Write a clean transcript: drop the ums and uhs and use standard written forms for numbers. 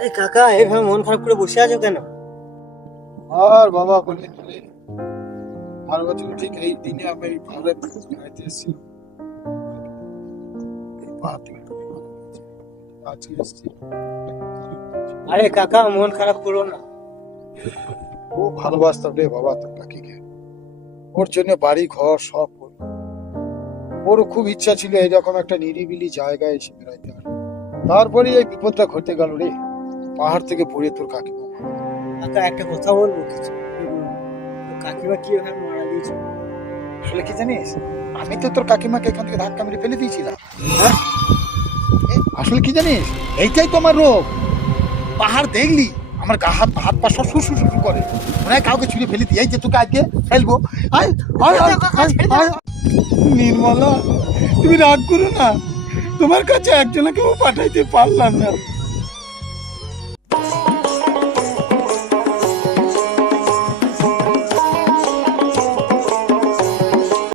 আরে কাকা, এইভাবে মন খারাপ করে বসে আছো কেন? আর বাবা বলে আর বছর ঠিক এই দিনে আমি ভালো বেড়াইতে এসেছিলাম। এই পা থেকে আজকে এসেছি। আরে কাকা, মন খারাপ করো না। খুব ভালোবাসতাম রে বাবা তোর কাকিকে। ওর জন্য বাড়ি ঘর সব করলো। ওরও খুব ইচ্ছা ছিল এইরকম একটা নিরিবিলি জায়গায় এসে বেড়াইতে। আর তারপরে এই বিপদটা ঘটে গেল রে, পাহাড় থেকে পড়ে তোর কাকিমা। কাকা, একটা কথা বলবো? কিছু কাকিমা কিভাবে মারা গিয়েছে? আসলে কি জানিস, আমি তো তোর কাকিমাকে এখান থেকে ধাক্কা মেরে ফেলে দিয়েছিলাম। হ্যাঁ, আসলে কি জানিস, এইটাই তো আমার রোগ। পাহাড় দেখলি আমার গা হাত হাত পা সব শুশু শুশু করে, মনে হয় কাউকে ছুঁড়ে ফেলে দিই। এই যে তোকে আজকে ফেলবো। আয়, আয়, আয়, আয়, আয়। নির্মলা, তুমি রাগ করো না, তোমার কাছে একজনকেও পাঠাইতে পারলাম না।